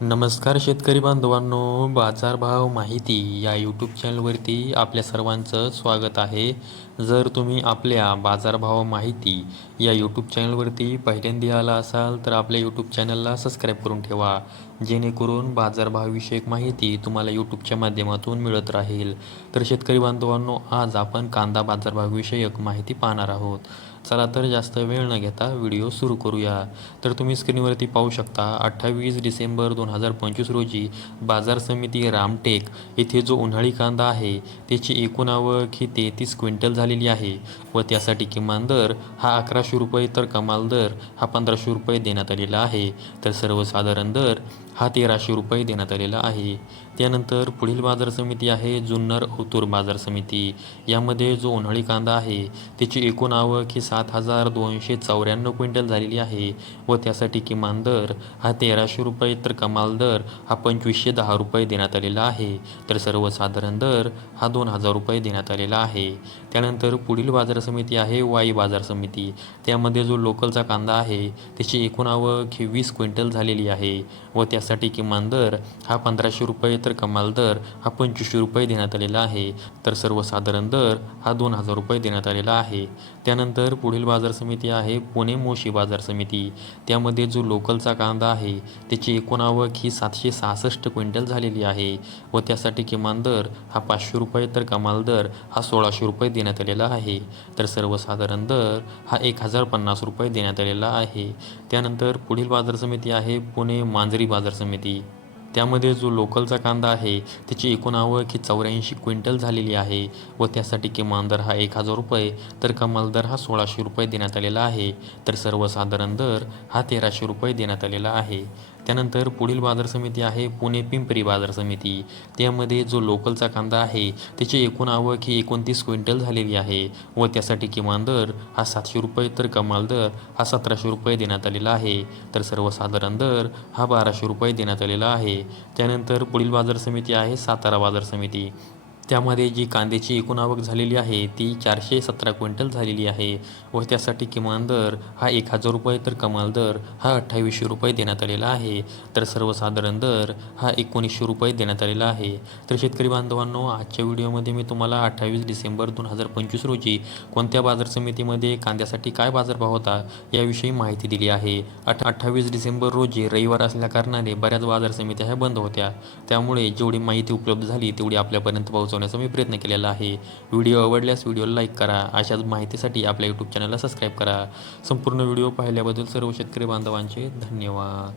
नमस्कार शेतकरी बांधवांनो बाजारभाव माहिती या यूट्यूब चॅनलवरती आपल्या सर्वांचं स्वागत आहे. जर तुम्ही आपल्या बाजारभाव माहिती या यूट्यूब चॅनलवरती पहिल्यांदा आला असाल तर आपल्या यूट्यूब चॅनलला सबस्क्राईब करून ठेवा. जेणेकरून बाजारभावविषयक माहिती तुम्हाला यूट्यूबच्या माध्यमातून मिळत राहील. तर शेतकरी बांधवांनो आज आपण कांदा बाजारभावविषयक माहिती पाहणार आहोत. चला तर जास्त वेळ न घेता व्हिडिओ सुरू करूया. तर तुम्ही स्क्रीनवरती पाहू शकता अठ्ठावीस डिसेंबर दोन हजार पंचवीस रोजी बाजार समिती रामटेक येथे जो उन्हाळी कांदा आहे त्याची एकूण आवक ही तेहतीस क्विंटल झालेली आहे व त्यासाठी किमान दर हा अकराशे रुपये तर कमाल दर हा पंधराशे रुपये देण्यात आलेला आहे. तर सर्वसाधारण दर हा तेराशे रुपये देण्यात आलेला आहे. त्यानंतर पुढील बाजार समिती आहे जुन्नर औतूर बाजार समिती. यामध्ये जो उन्हाळी कांदा आहे त्याची एकूण आवक ही सात हजार दोनशे चौऱ्याण्णव क्विंटल झालेली आहे व त्यासाठी किमान दर हा तेराशे रुपये तर कमाल दर हा पंचवीसशे दहा रुपये देण्यात आलेला आहे. तर सर्वसाधारण दर हा दोन हजार रुपये देण्यात आलेला आहे. त्यानंतर पुढील बाजार समिती आहे वाई बाजार समिती. त्यामध्ये जो लोकलचा कांदा आहे त्याची एकूण आवक ही वीस क्विंटल झालेली आहे व त्या त्यासाठी किमान दर हा पंधराशे रुपये तर कमाल दर हा पंचवीसशे रुपये देण्यात आलेला आहे. तर सर्वसाधारण दर हा दोन हजार रुपये देण्यात आलेला आहे. त्यानंतर पुढील बाजार समिती आहे पुणे मोशी बाजार समिती. त्यामध्ये जो लोकलचा कांदा आहे त्याची एकूण आवक ही सातशे सहासष्ट क्विंटल झालेली आहे व त्यासाठी किमान दर हा पाचशे रुपये तर कमाल दर हा सोळाशे रुपये देण्यात आलेला आहे. तर सर्वसाधारण दर हा एक हजार पन्नास रुपये देण्यात आलेला आहे. त्यानंतर पुढील बाजार समिती आहे पुणे मांजरी बाजार समिती. त्यामध्ये जो लोकलचा कांदा आहे त्याची एकूण आवक ही चौऱ्याऐंशी क्विंटल झालेली आहे व त्यासाठी किमान दर हा एक हजार रुपये तर कमाल दर हा सोळाशे रुपये देण्यात आलेला आहे. तर सर्वसाधारण दर हा तेराशे रुपये देण्यात आलेला आहे. त्यानंतर पुढील बाजार समिती आहे पुणे पिंपरी बाजार समिती. त्यामध्ये जो लोकलचा कांदा आहे त्याची एकूण आवक ही एकोणतीस क्विंटल झालेली आहे व त्यासाठी किमान दर हा सातशे रुपये तर कमाल दर हा सतराशे रुपये देण्यात आलेला आहे. तर सर्वसाधारण दर हा बाराशे रुपये देण्यात आलेला आहे. त्यानंतर पुढील बाजार समिती आहे सातारा बाजार समिती. त्यामध्ये जी कांद्याची एकूण आवक झालेली आहे ती चारशे सतरा क्विंटल झालेली आहे व त्यासाठी किमान दर हा एक हजार रुपये. तर कमाल दर हा अठ्ठावीसशे रुपये देण्यात आलेला आहे. तर सर्वसाधारण दर हा एकोणीसशे रुपये देण्यात आलेला आहे. तर शेतकरी बांधवांनो आजच्या व्हिडिओमध्ये मी तुम्हाला अठ्ठावीस डिसेंबर दोन हजार पंचवीस रोजी कोणत्या बाजार समितीमध्ये कांद्यासाठी काय बाजारभाव होता याविषयी माहिती दिली आहे. अठ अठ्ठावीस डिसेंबर रोजी रविवार असल्याकारणाने बऱ्याच बाजार समित्या ह्या बंद होत्या. त्यामुळे जेवढी माहिती उपलब्ध झाली तेवढी आपल्यापर्यंत पोहोचवण्याचा मी प्रयत्न केलेला आहे. व्हिडिओ आवडल्यास व्हिडिओला लाईक करा. अशाच माहितीसाठी आपल्या यूट्यूब चॅनलला सबस्क्राईब करा. संपूर्ण व्हिडिओ पाहिल्याबद्दल सर्व शेतकरी बांधवांचे धन्यवाद.